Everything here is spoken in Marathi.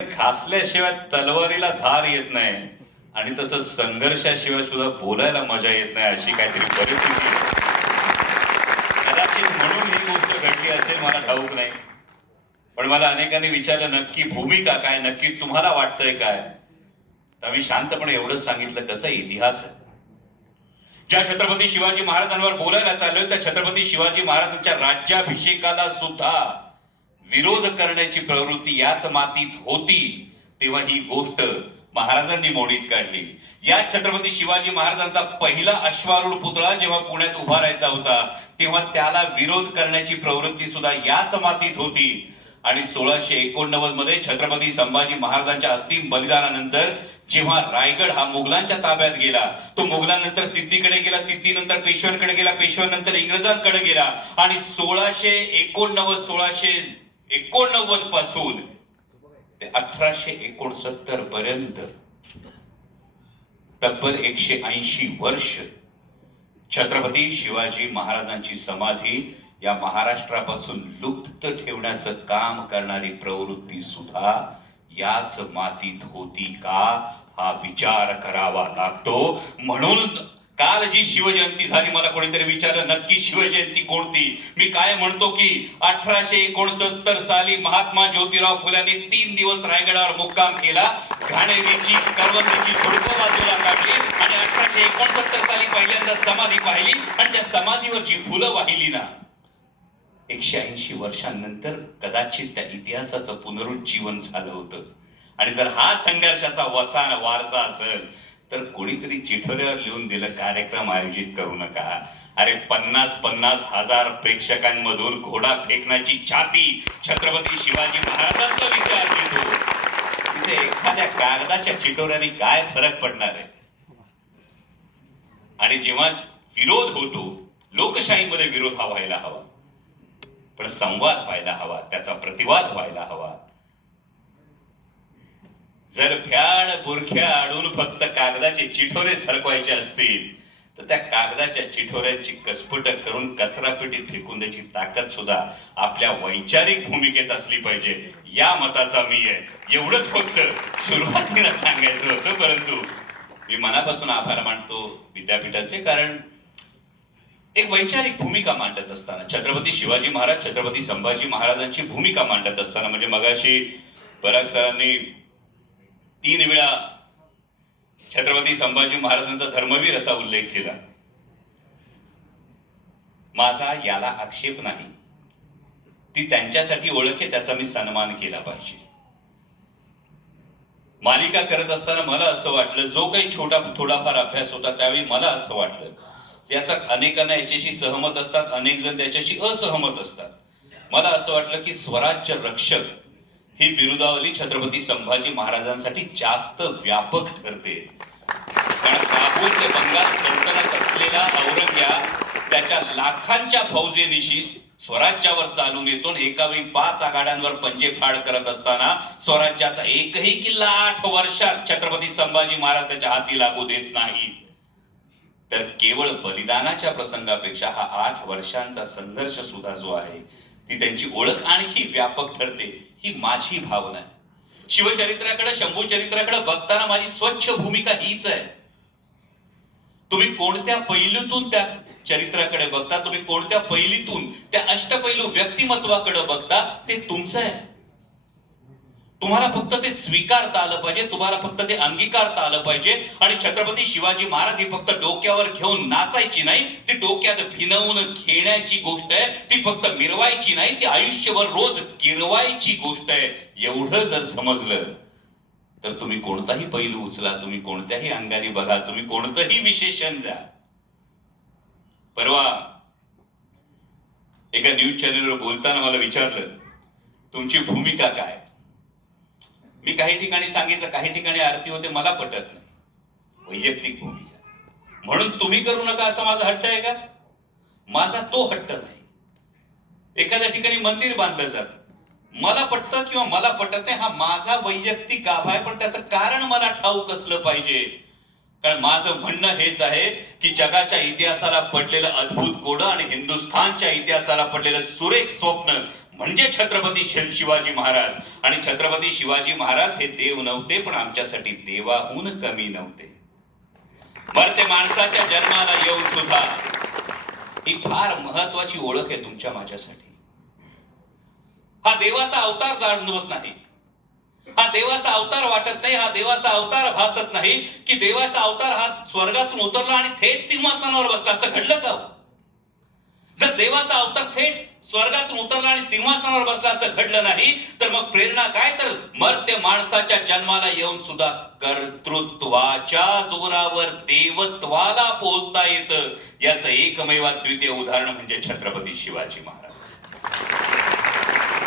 खासल्याशिवाय तलवारीला धार येत नाही आणि तसं संघर्षाशिवाय सुद्धा बोलायला मजा येत नाही अशी काहीतरी परिस्थिती कदाचित म्हणून ही गोष्ट घडली असेल मला ठाऊक नाही. पण मला अनेकांनी विचारलं नक्की भूमिका काय, नक्की तुम्हाला वाटतंय काय. तर मी शांतपणे एवढंच सांगितलं कसं इतिहास आहे. ज्या छत्रपती शिवाजी महाराजांवर बोलायला चाललोय त्या छत्रपती शिवाजी महाराजांच्या राज्याभिषेकाला सुद्धा विरोध करण्याची प्रवृत्ती याच मातीत होती तेव्हा ही गोष्ट महाराजांनी मोडीत काढली. या छत्रपती शिवाजी महाराजांचा पहिला अश्वारूढ पुतळा जेव्हा पुण्यात उभा राहायचा होता तेव्हा त्याला विरोध करण्याची प्रवृत्ती सुद्धा याच मातीत होती. आणि 1689 मध्ये छत्रपती संभाजी महाराजांच्या असीम बलिदानानंतर जेव्हा रायगड हा मुघलांच्या ताब्यात गेला, तो मुघलांनंतर सिद्धीकडे गेला, सिद्धीनंतर पेशव्यांकडे गेला, पेशव्यांनंतर इंग्रजांकडे गेला आणि 1689 पासून ते 1869 पर्यंत तब्बल 180 वर्ष छत्रपती शिवाजी महाराजांची समाधी या महाराष्ट्रापासून लुप्त ठेवण्याचं काम करणारी प्रवृत्ती सुद्धा याच मातीत होती का हा विचार करावा लागतो. म्हणून काल जी शिवजयंती झाली मला कोणीतरी विचारलं नक्की शिवजयंती कोणती. मी काय म्हणतो की 1869 साली महात्मा ज्योतिराव फुल्यांनी 3 दिवस रायगडावर मुक्काम केला, घाणेरीची करवंदीची झुडपं बाजूला काढली आणि 1869 साली पहिल्यांदा समाधी पाहिली आणि त्या समाधीवर जी फुलं वाहिली ना 180 वर्षांनंतर कदाचित त्या इतिहासाचं पुनरुज्जीवन झालं होतं. आणि जर हा संघर्षाचा वारसा असेल तर कोणीतरी चिठोऱ्यावर लिहून दिलं कार्यक्रम आयोजित करू नका. अरे 50-50 हजार प्रेक्षकांमधून घोडा फेकण्याची छाती छत्रपती शिवाजी महाराजांचा विचार देतो. तिथे एखाद्या कागदाच्या चिठोऱ्याने काय फरक पडणार आहे. आणि जेव्हा विरोध होतो लोकशाहीमध्ये विरोध हा व्हायला हवा, पण संवाद व्हायला हवा, त्याचा प्रतिवाद व्हायला हवा. जर भ्याड बुरख्या आडून फक्त कागदाचे चिठोरे सरकवायचे असतील तर त्या कागदाच्या चिठोऱ्यांची कसफुटक करून कचरापेटीत फेकून द्यायची ताकद सुद्धा आपल्या वैचारिक भूमिकेत असली पाहिजे या मताचा मी आहे. एवढंच फक्त सुरुवातीला सांगायचं होतं. परंतु मी मनापासून आभार मानतो विद्यापीठाचे, कारण एक वैचारिक भूमिका मांडत असताना छत्रपती शिवाजी महाराज छत्रपती संभाजी महाराजांची भूमिका मांडत असताना म्हणजे मगाशी पराग सरांनी 3 वेळा छत्रपती संभाजी महाराजांचा धर्मवीर असा उल्लेख केला. माझा याला आक्षेप नाही, ती त्यांच्यासाठी ओळख आहे, त्याचा मी सन्मान केला पाहिजे. मालिका करत असताना मला असं वाटलं, जो काही थोडाफार अभ्यास होता त्यावेळी मला असं वाटलं याचा अनेकांना याच्याशी सहमत असतात, अनेक जण त्याच्याशी असहमत असतात. मला असं वाटलं की स्वराज्य रक्षक ही बिरुदावली छत्रपती संभाजी महाराजांसाठी जास्त व्यापक ठरते. कारण काबूल ते बंगाल सल्तनत असलेला औरंग्या त्याच्या लाखांच्या फौजेनिशी स्वराज्यावर चालून येतो. एका वेळी 5 आघाड्यांवर पंजेफाड करत असताना स्वराज्याचा एकही किल्ला 8 वर्षात छत्रपती संभाजी महाराज त्याच्या हाती लागू देत नाही. तर केवळ बलिदानाच्या प्रसंगापेक्षा हा 8 वर्षांचा संघर्ष सुद्धा जो आहे ती त्यांची ओळख आणखी व्यापक ठरते, ही माझी भावना आहे. शिवचरित्राकडे शंभू चरित्राकडे बघताना माझी स्वच्छ भूमिका हीच आहे. तुम्ही कोणत्या पैलूतून त्या चरित्राकडे बघता, तुम्ही कोणत्या पैलीतून त्या अष्टपैलू व्यक्तिमत्वाकडे बघता ते तुमचं आहे. तुम्हाला फक्त ते स्वीकारता आलं पाहिजे, तुम्हाला फक्त ते अंगीकारता आलं पाहिजे. आणि छत्रपती शिवाजी महाराज ही फक्त डोक्यावर घेऊन नाचायची नाही, ती डोक्यात भिनवून घेण्याची गोष्ट आहे. ती फक्त मिरवायची नाही, ती आयुष्यभर रोज गिरवायची गोष्ट आहे. एवढं जर समजलं तर तुम्ही कोणताही पैलू उचला, तुम्ही कोणत्याही अंगाने बघा, तुम्ही कोणतंही विशेषण द्या. परवा एका न्यूज चॅनलवर बोलताना मला विचारलं तुमची भूमिका काय. मी काही ठिकाणी सांगितलं, काही ठिकाणी आरती होते, मला पटत नाही. वैयक्तिक भूमिका म्हणून तुम्ही करू नका असा माझा हट्ट आहे का? माझा तो हट्ट नाही. एखाद्या ठिकाणी मंदिर बांधलं जात, मला पटतं किंवा मला पटत नाही हा माझा वैयक्तिक गाभा आहे, पण त्याचं कारण मला ठाऊक असलं पाहिजे. कारण माझं म्हणणं हेच आहे की जगाच्या इतिहासाला पडलेलं अद्भुत कोडं आणि हिंदुस्थानच्या इतिहासाला पडलेलं सुरेख स्वप्न म्हणजे छत्रपती शिवाजी महाराज. आणि छत्रपती शिवाजी महाराज हे देव नव्हते, पण आमच्यासाठी देवाहून कमी नव्हते. मरते माणसाच्या जन्माला येऊन सुद्धा ही फार महत्वाची ओळख आहे तुमच्या माझ्यासाठी. हा देवाचा अवतार जाणवत नाही, हा देवाचा अवतार वाटत नाही, हा देवाचा अवतार भासत नाही की देवाचा अवतार हा स्वर्गातून उतरला आणि थेट सिंहासनावर बसला. असं घडलं का? जर देवाचा अवतार थेट स्वर्गातून उतरला आणि सिंहासनावर बसला असं घडलं नाही, तर मग प्रेरणा काय? तर मर्त्य माणसाच्या जन्माला येऊन सुद्धा कर्तृत्वाच्या जोरावर देवत्वाला पोहोचता येतं. याचं एकमेव द्वितीय उदाहरण म्हणजे छत्रपती शिवाजी महाराज.